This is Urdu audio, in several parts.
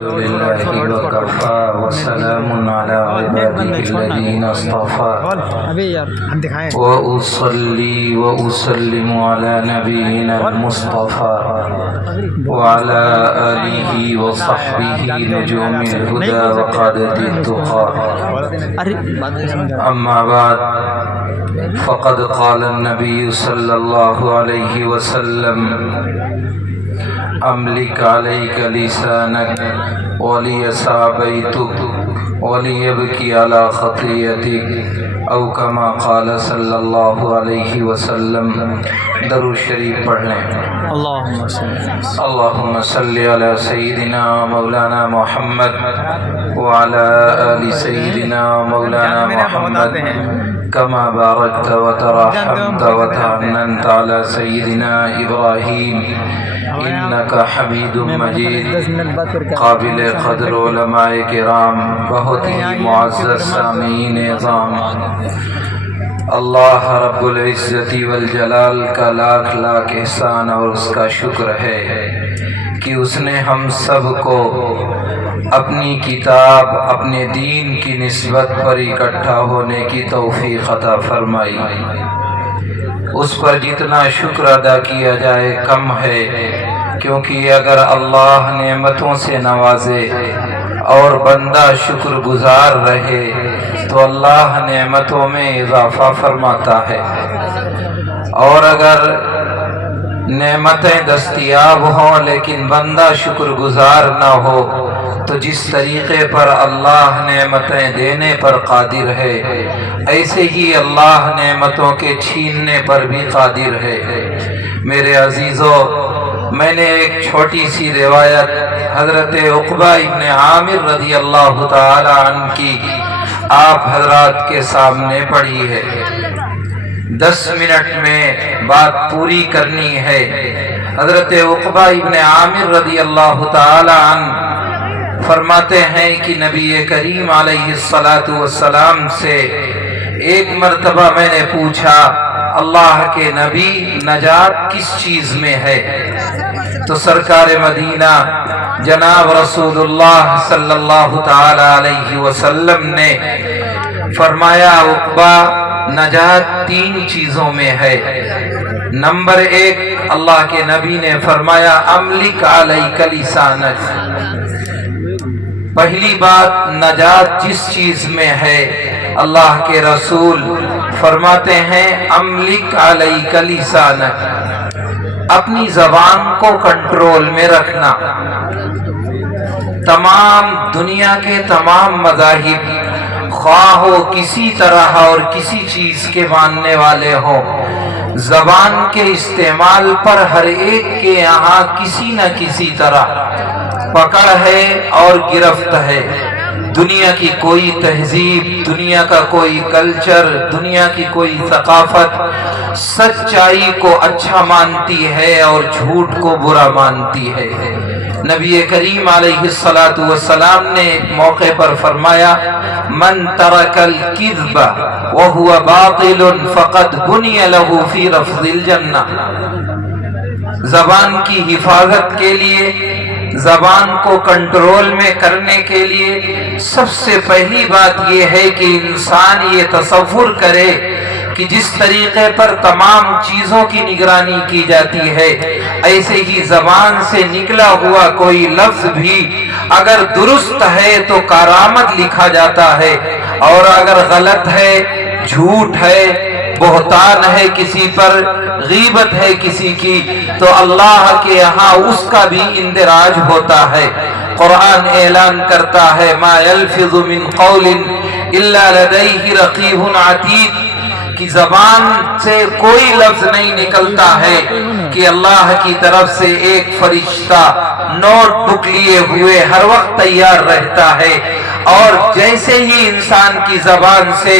لله وكفى وسلام على عباده الذين اصطفى وأصلي وأسلم على نبينا المصطفى وعلى آله وصحبه نجوم الهدى وقادة التقى أما بعد فقد قال النبي صلى الله عليه وسلم أملك عليك لسانك وليسع بيتك وليبكي على خطيئتك أو كما قال صلى الله عليه وسلم. درود شریف پڑھ لیں. اللهم صل على سيدنا مولانا محمد وعلى آل سيدنا مولانا محمد كما باركت وترحمت وتعننت على سيدنا إبراهيم انک حمید مجید. قابل قدر علماء کرام، بہت ہی معزز سامعین اعظام، اللہ رب العزت والجلال کا لاکھ لاکھ احسان اور اس کا شکر ہے کہ اس نے ہم سب کو اپنی کتاب، اپنے دین کی نسبت پر اکٹھا ہونے کی توفیق عطا فرمائی. اس پر جتنا شکر ادا کیا جائے کم ہے، کیونکہ اگر اللہ نعمتوں سے نوازے اور بندہ شکر گزار رہے تو اللہ نعمتوں میں اضافہ فرماتا ہے، اور اگر نعمتیں دستیاب ہوں لیکن بندہ شکر گزار نہ ہو تو جس طریقے پر اللہ نعمتیں دینے پر قادر ہے ایسے ہی اللہ نعمتوں کے چھیننے پر بھی قادر ہے. میرے عزیزو، میں نے ایک چھوٹی سی روایت حضرت عقبہ ابن عامر رضی اللہ تعالی عنہ کی آپ حضرات کے سامنے پڑھی ہے. 10 منٹ میں بات پوری کرنی ہے. حضرت عقبہ ابن عامر رضی اللہ تعالی عنہ فرماتے ہیں کہ نبی کریم علیہ الصلاۃ سے ایک مرتبہ میں نے پوچھا، اللہ کے نبی نجات کس چیز میں ہے؟ تو سرکار مدینہ جناب رسول اللہ صلی اللہ تعالی علیہ وسلم نے فرمایا، عقبہ نجات 3 چیزوں میں ہے. نمبر 1، اللہ کے نبی نے فرمایا املک علیک لسانک. پہلی بات، نجات جس چیز میں ہے اللہ کے رسول فرماتے ہیں املک علیک لسانک، اپنی زبان کو کنٹرول میں رکھنا. تمام دنیا کے تمام مذاہب خواہ ہو کسی طرح اور کسی چیز کے ماننے والے ہوں، زبان کے استعمال پر ہر ایک کے یہاں کسی نہ کسی طرح پکڑ ہے اور گرفت ہے. دنیا کی کوئی تہذیب، دنیا کا کوئی کلچر، دنیا کی کوئی ثقافت سچائی کو اچھا مانتی ہے اور جھوٹ کو برا مانتی ہے. نبی کریم علیہ السلام نے ایک موقع پر فرمایا، من ترک الکذب وهو باطل فقد بنی له فی رفض الجنہ. زبان کی حفاظت کے لیے، زبان کو کنٹرول میں کرنے کے لیے سب سے پہلی بات یہ ہے کہ انسان یہ تصور کرے کہ جس طریقے پر تمام چیزوں کی نگرانی کی جاتی ہے ایسے ہی زبان سے نکلا ہوا کوئی لفظ بھی اگر درست ہے تو کارآمد لکھا جاتا ہے، اور اگر غلط ہے، جھوٹ ہے، بہتان ہے کسی پر، غیبت ہے کسی کی، تو اللہ کے یہاں اس کا بھی اندراج ہوتا ہے. قرآن اعلان کرتا ہے ما یلفظ من قول الا لدیہ رقیب عتید، کہ زبان سے کوئی لفظ نہیں نکلتا ہے کہ اللہ کی طرف سے ایک فرشتہ نوٹ بک لیے ہوئے ہر وقت تیار رہتا ہے، اور جیسے ہی انسان کی زبان سے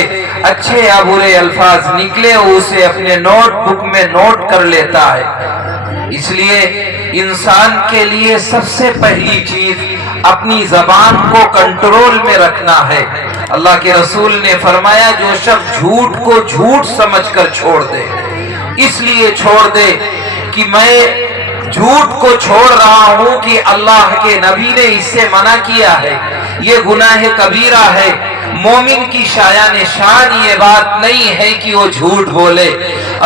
اچھے یا برے الفاظ نکلے اسے اپنے نوٹ بک میں نوٹ کر لیتا ہے. اس لیے انسان کے لیے سب سے پہلی چیز اپنی زبان کو کنٹرول میں رکھنا ہے. اللہ کے رسول نے فرمایا جو شخص جھوٹ کو جھوٹ سمجھ کر چھوڑ دے، اس لیے چھوڑ دے کہ میں جھوٹ کو چھوڑ رہا ہوں کہ اللہ کے نبی نے اس سے منع کیا ہے، یہ گناہ کبیرہ ہے۔ مومن کی شایان شان یہ بات نہیں ہے کہ وہ جھوٹ بولے۔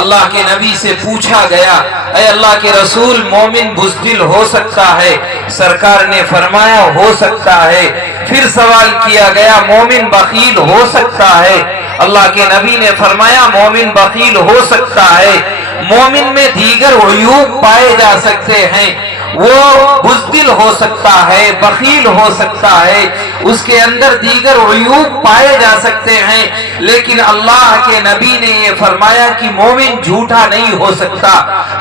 اللہ کے نبی سے پوچھا گیا، اے اللہ کے رسول، مومن بزدل ہو سکتا ہے؟ سرکار نے فرمایا ہو سکتا ہے۔ پھر سوال کیا گیا، مومن بخیل ہو سکتا ہے؟ اللہ کے نبی نے فرمایا مومن بخیل ہو سکتا ہے۔ مومن میں دیگر عیوب پائے جا سکتے ہیں، وہ بزدل ہو سکتا ہے، بخیل ہو سکتا ہے، اس کے اندر دیگر عیوب پائے جا سکتے ہیں، لیکن اللہ کے نبی نے یہ فرمایا کہ مومن جھوٹا نہیں ہو سکتا۔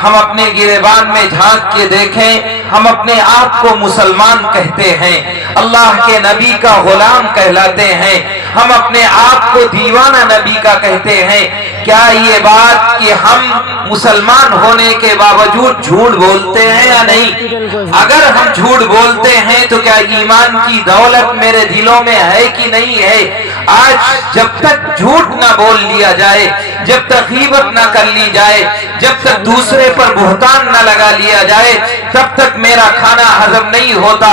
ہم اپنے گریبان میں جھانک کے دیکھیں، ہم اپنے آپ کو مسلمان کہتے ہیں، اللہ کے نبی کا غلام کہلاتے ہیں، ہم اپنے آپ کو دیوانہ نبی کا کہتے ہیں۔ کیا یہ بات کہ ہم مسلمان ہونے کے باوجود جھوٹ بولتے ہیں یا نہیں؟ اگر ہم جھوٹ بولتے ہیں تو کیا ایمان کی دولت میرے دلوں میں ہے کہ نہیں ہے؟ آج جب تک جھوٹ نہ بول لیا جائے، جب تک غیبت نہ کر لی جائے، جب تک دوسرے پر بہتان نہ لگا لیا جائے، تب تک میرا کھانا ہضم نہیں ہوتا۔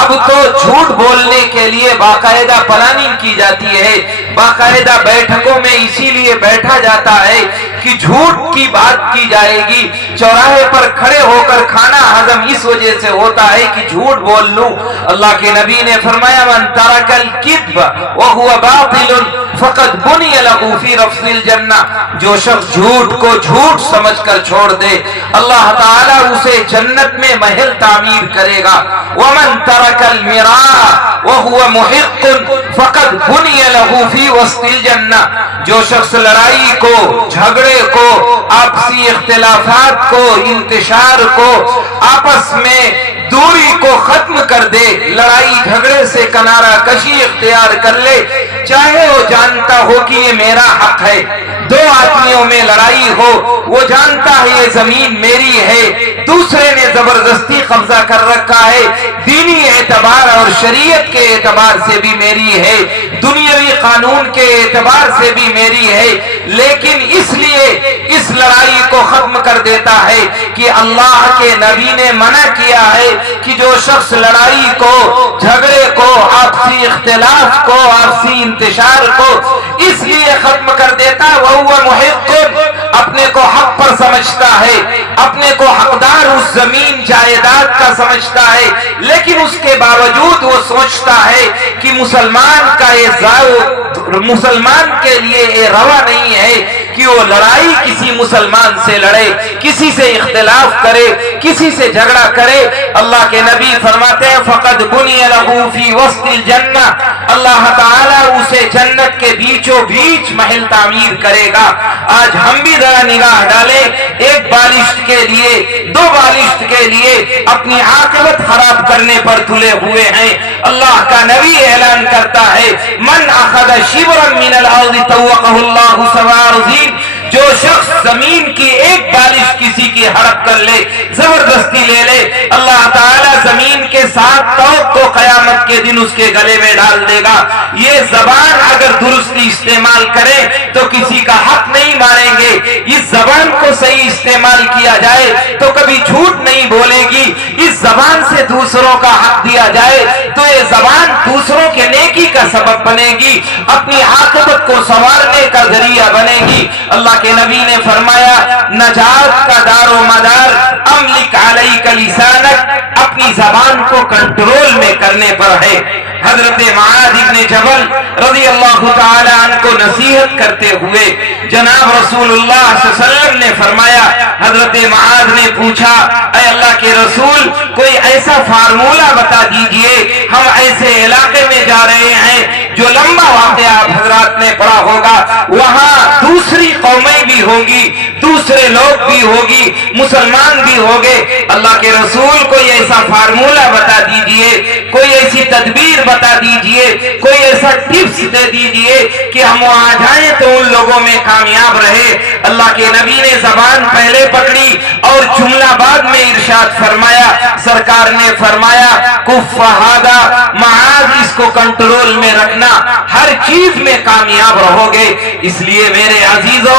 اب تو جھوٹ بولنے کے لیے باقاعدہ پلاننگ کی جاتی ہے، باقاعدہ بیٹھکوں میں اسی لیے بیٹھا جاتا ہے کہ جھوٹ کی بات کی جائے گی۔ چوراہے پر کھڑے ہو کر کھانا ہضم اس وجہ سے ہوتا ہے کہ جھوٹ بول لوں۔ اللہ کے نبی نے فرمایا من ترک الکذب وهو باطل فقد بنی له فی رفض الجنہ، جو شخص جھوٹ کو جھوٹ سمجھ کر چھوڑ دے اللہ تعالیٰ اسے جنت میں محل تعمیر کرے گا۔ ومن ترک المراء وهو محق فقد بنی له فی وسط الجنہ، جو شخص لڑائی کو، جھگڑے کو، آپسی اختلافات کو، انتشار کو، آپس میں دوری کو ختم کر دے، لڑائی جھگڑے سے کنارہ کشی اختیار کر لے، چاہے وہ جانتا ہو کہ یہ میرا حق ہے، دو آدمیوں میں لڑائی ہو، وہ جانتا ہے یہ زمین میری ہے، دوسرے نے زبردستی قبضہ کر رکھا ہے، دینی اعتبار اور شریعت کے اعتبار سے بھی میری ہے، دنیاوی قانون کے اعتبار سے بھی میری ہے، لیکن اس لیے اس لڑائی کو ختم کر دیتا ہے کہ اللہ کے نبی نے منع کیا ہے کہ جو شخص لڑائی کو، جھگڑے کو، آپسی اختلاف کو، آپسی انتشار کو اس لیے ختم کر دیتا وہ محق، اپنے کو حق پر سمجھتا ہے، اپنے کو حقدار اس زمین جائیداد کا سمجھتا ہے، لیکن اس کے باوجود وہ سوچتا ہے کہ مسلمان کا یہ مسلمان کے لیے یہ روا نہیں ہے کہ وہ لڑائی کسی مسلمان سے لڑے، کسی سے اختلاف کرے، کسی سے جھگڑا کرے۔ اللہ کے نبی فرماتے ہیں فقد بنی له فی وسط الجنہ، اللہ تعالیٰ اسے جنت کے بیچوں بیچ محل تعمیر کرے گا۔ آج ہم بھی ذرا نگاہ ڈالیں، ایک بالشت کے لیے، دو بالشت کے لیے اپنی عاقبت خراب کرنے پر تلے ہوئے ہیں۔ اللہ کا نبی اعلان کرتا ہے من اخذ شبرا من الارض طوقه اللہ سبع ارضین، جو شخص زمین کی ایک بالش کسی کی ہڑپ کر لے، زبردستی لے لے، اللہ تعالیٰ زمین کے 7 طوق کو قیامت کے دن اس کے گلے میں ڈال دے گا۔ یہ زبان اگر درستی استعمال کرے تو کسی کا حق نہیں ماریں گے، اس زبان کو صحیح استعمال کیا جائے تو کبھی جھوٹ نہیں بولے گی، اس زبان سے دوسروں کا حق دیا جائے تو یہ زبان دوسروں کے نیکی کا سبب بنے گی، اپنی عاقبت کو سنوارنے کا ذریعہ بنے گی۔ اللہ کے نبی نے فرمایا نجات کا دار و مدار املک علیک لسانک، اپنی زبان کو کنٹرول میں کرنے پر ہے۔ حضرت معاذ ابن جبل رضی اللہ تعالی عنہ کو نصیحت کرتے ہوئے جناب رسول اللہ صلی اللہ علیہ وسلم نے فرمایا، حضرت معاذ نے پوچھا اے اللہ کے رسول کوئی ایسا فارمولہ بتا دیجئے، ہم ایسے علاقے میں جا رہے ہیں جو لمبا واقعہ آپ حضرات نے پڑھا ہوگا، وہاں دوسری قومیں بھی ہوں گی، دوسرے لوگ بھی ہوگی، مسلمان بھی ہوگے، اللہ کے رسول کوئی ایسا فارمولہ بتا دیجئے، کوئی ایسی تدبیر بتا دیجئے، کوئی ایسا ٹپس دے دیجئے کہ ہم وہاں جائیں تو ان لوگوں میں کامیاب رہے۔ اللہ کے نبی نے زبان پہلے پکڑی اور جملہ بعد میں ارشاد فرمایا، سرکار نے فرمایا کف ھذا، معاذ اس کو کنٹرول میں رکھنا، ہر چیز میں کامیاب رہو گے۔ اس لیے میرے عزیزو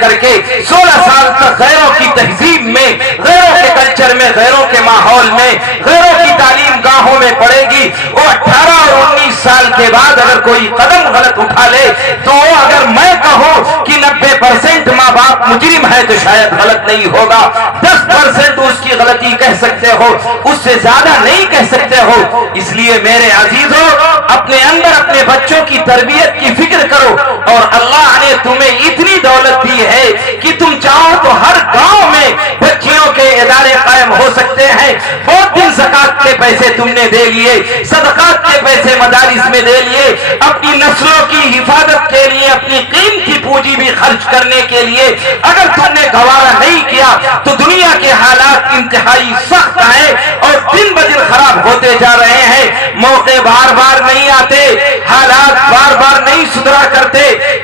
کر کے 16 سال تک غیروں کی تہذیب میں، غیروں کے کلچر میں، غیروں کے ماحول میں، غیروں کی تعلیم گاہوں میں پڑے گی، وہ 18 اور 19 سال کے بعد اگر کوئی قدم غلط اٹھا لے تو اگر میں کہوں کہ 90% ماں باپ مجرم ہے تو شاید غلط نہیں ہوگا، 10% اس کی غلطی کہہ سکتے ہو، اس سے زیادہ نہیں کہہ سکتے ہو۔ اس لیے میرے عزیزو، اپنے اندر اپنے بچوں کی تربیت کی فکر کرو، اور اللہ نے تمہیں اتنی دولت دی ہے کہ تم چاہو تو ہر گاؤں میں بچیوں کے ادارے قائم ہو سکتے ہیں۔ بہت دن زکات کے پیسے تم نے دے لیے، صدقات کے پیسے مدارس میں دے لیے، اپنی نسلوں کی حفاظت کے لیے، اپنی قیمتی پونجی بھی خرچ کرنے کے لیے اگر تم نے گوارا نہیں کیا تو دنیا کے حالات انتہائی سخت آئے اور دن بدن خراب ہوتے جا رہے ہیں۔ موقع بار بار نہیں آتے، حالات بار بار نہیں سدھرا کرتے،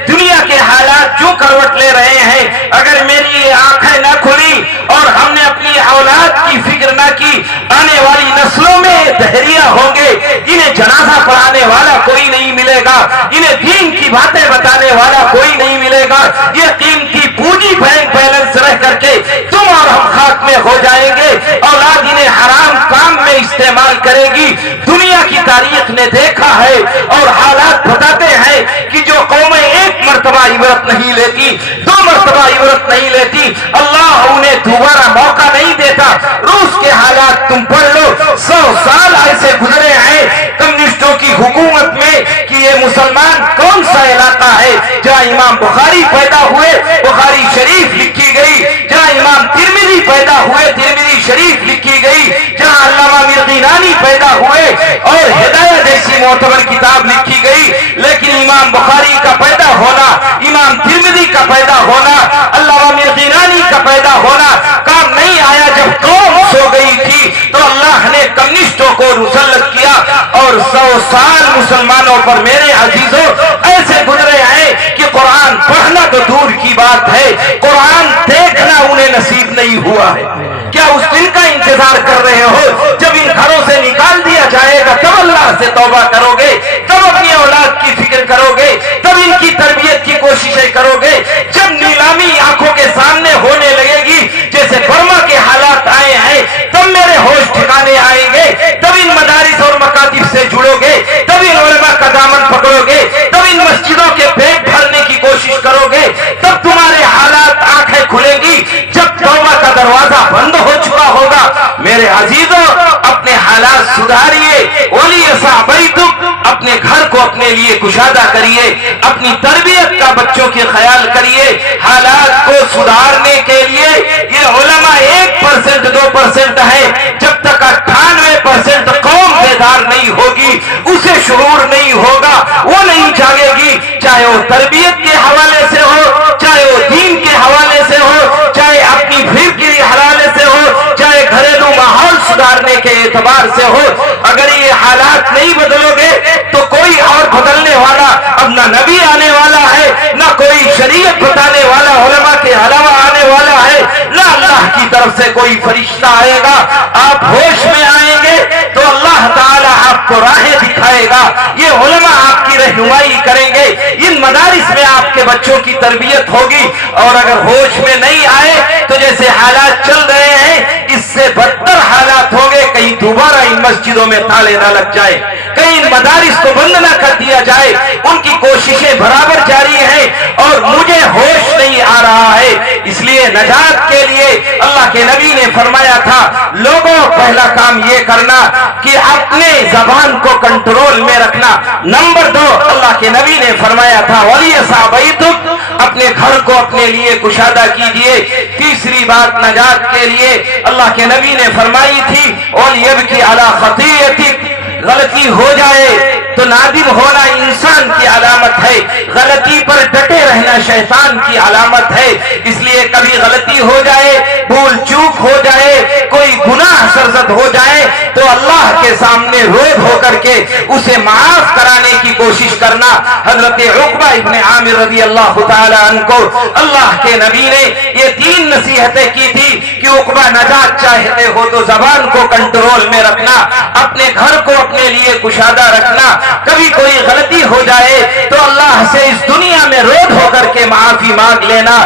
دنیا کے حالات جو کروٹ لے رہے ہیں۔ اگر میری یہ آنکھیں نہ کھلی اور ہم نے اپنی اولاد کی فکر نہ کی، آنے والی نسلوں میں دہریہ ہوں گے، انہیں جنازہ پڑھانے والا کوئی نہیں ملے گا، انہیں دین کی باتیں بتانے والا کوئی نہیں ملے گا، یہ قیمتی پونجی بینک بیلنس رہ کر کے تم اور ہم خاک میں ہو جائیں گے، اولاد انہیں حرام کام میں استعمال کرے گی۔ دنیا کی تاریخ نے دیکھا ہے اور حالات بتاتے ہیں کہ جو قومیں ایک مرتبہ عبرت نہیں لیتی، 2 مرتبہ عبرت نہیں لیتی، اللہ انہیں دوبارہ موقع نہیں دیتا۔ روس کے حالات تم پڑھ لو، 100 سال ایسے گزرے ہیں کمیونسٹوں کی حکومت میں کہ یہ مسلمان کون سا علاقہ ہے جہاں امام بخاری پیدا ہوئے، بخاری شریف لکھی گئی، جہاں امام ترمذی پیدا ہوئے، ترمذی شریف لکھی گئی، جہاں علامہ مرغینانی پیدا ہوئے اور ہدایہ جیسی معتبر کتاب لکھی گئی، لیکن امام بخاری کا پیدا ہونا، امام ترمذی کا پیدا ہونا، علامہ مرغینانی کا پیدا ہونا کام نہیں آیا۔ جب قوم سو گئی تھی تو اللہ نے کمیونسٹوں کو مسلط کیا اور 100 سال مسلمانوں پر میرے عزیزوں ایسے گزرے ہیں کہ قرآن پڑھنا تو دور کی بات ہے، قرآن دیکھنا انہیں نصیب نہیں ہوا ہے۔ کیا اس دن کا انتظار کر رہے ہو جب ان گھروں سے نکال دیا جائے گا تب اللہ سے توبہ کرو گے، تب اپنی اولاد کی فکر کرو گے، تب ان کی تربیت کی کوششیں کرو گے؟ جب نیلامی آنکھوں کے سامنے ہونے لگے گی جیسے برما کے حالات آئے ہیں تب میرے ہوش ٹھکانے آئیں گے، تب ان مدارس اور مکاتب سے جڑو گے، تب ان علماء کا دامن پکڑو گے، تب ان مسجدوں کے پیٹ بھرنے کی کوشش کرو گے، تب تمہارے حالات آنکھیں کھلیں گی جب توبہ کا دروازہ بند ہو چکا ہوگا۔ میرے عزیزوں، اپنے حالات سدھاریے، ولی صاحبیتم، اپنے گھر کو اپنے لیے کشادہ کریے، اپنی تربیت کا بچوں کے خیال کریے۔ حالات کو سدھارنے کے لیے یہ علماء 1% 2% ہے، جب تک 98% قوم بیدار نہیں ہوگی، اسے شعور نہیں ہوگا، وہ نہیں جاگے گی، چاہے وہ تربیت کے حوالے سے ہو، چاہے وہ دین کے حوالے سے ہو، چاہے اپنی پھر کے حوالے سے ہو، چاہے گھریلو ماحول سدھارنے کے اعتبار سے ہو۔ اگر یہ حالات نہیں بدلو گے تو کوئی اور بدلنے والا اب نہ نبی آنے والا ہے، نہ کوئی شریعت بتانے والا علماء کے علاوہ آنے والا ہے، نہ اللہ کی طرف سے کوئی فرشتہ آئے گا۔ آپ ہوش میں آئیں گے تو اللہ تعالی آپ کو راہیں دکھائے گا، یہ علماء آپ کی رہنمائی کریں گے، ان مدارس میں آپ کے بچوں کی تربیت ہوگی۔ اور اگر ہوش میں نہیں آئے تو جیسے حالات چل رہے ہیں اس سے بدتر حالات ہوں گے، کہیں دوبارہ ان مسجدوں میں تالے نہ لگ جائے، کہیں ان مدارس کو بند نہ کر دیا جائے۔ ان کی کوششیں برابر جاری ہیں اور مجھے ہوش نہیں آ رہا ہے۔ اس لیے نجات کے لیے اللہ کے نبی نے فرمایا تھا، لوگوں پہلا کام یہ کرنا کہ اپنے زبان کو کنٹرول میں رکھنا۔ نمبر 2، اللہ کے نبی نے فرمایا تھا، ولی صاحبیتم، اپنے گھر کو اپنے لیے کشادہ کیجئے۔ تیسری بات نجات کے لیے اللہ کے نبی نے فرمائی تھی، وَلْيَبْكِ عَلَى خَطِيئَتِهِ، غلطی ہو جائے تو نادم ہونا انسان کی علامت ہے، غلطی پر ڈٹے رہنا شیطان کی علامت ہے۔ اس لیے کبھی غلطی ہو جائے، بھول چوک ہو جائے، کوئی گناہ سرزد ہو جائے تو اللہ کے سامنے روز ہو کر کے اسے معاف کرانے کی کوشش کرنا۔ حضرت عقبہ ابن عامر رضی اللہ تعالی عنہ کو اللہ کے نبی نے یہ 3 نصیحتیں کی تھی کہ عقبہ نجات چاہتے ہو تو زبان کو کنٹرول میں رکھنا، اپنے گھر کو اپنے لیے کشادہ رکھنا، کبھی کوئی غلطی ہو جائے تو اللہ سے اس دنیا میں میں روڈ ہو کر کے معافی مانگ لینا.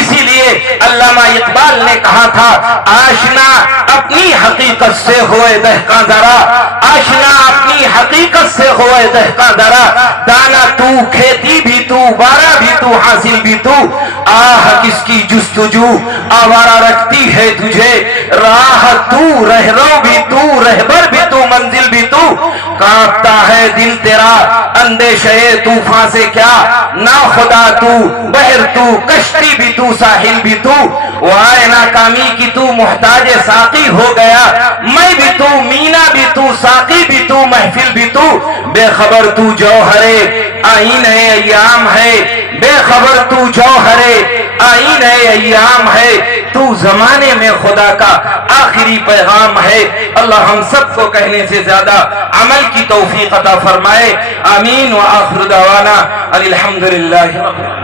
اسی لیے علامہ اقبال نے کہا تھا آشنا اپنی حقیقت سے ہوئے دہقاں ذرا, آشنا اپنی حقیقت سے ہوئے دہقاں ذرا, دانا تو کھیتی بھی تو بارہ بھی تو حاصل بھی تو, آہ کس کی جستجو آوارہ رکھتی ہے تجھے, راہ تو رہرو بھی تو رہبر بھی تو منزل بھی تو, کانپتا ہے دل تیرا اندیشے طوفان سے کیا, نا خدا تو بحر تو کشتی بھی تو ساحل بھی تو, وائے ناکامی کی تو محتاج ساقی ہو گیا, میں بھی تو مینا بھی تو ساقی بھی تو محفل بھی تو, بے خبر تو جوہر آئین ایام ہے, بے خبر تو جوہر آئین ایام ہے, تو زمانے میں خدا کا آخری پیغام ہے. اللہ ہم سب کو کہنے سے زیادہ عمل کی توفیق عطا فرمائے. آمین. وآخر دعوانا الحمدللہ.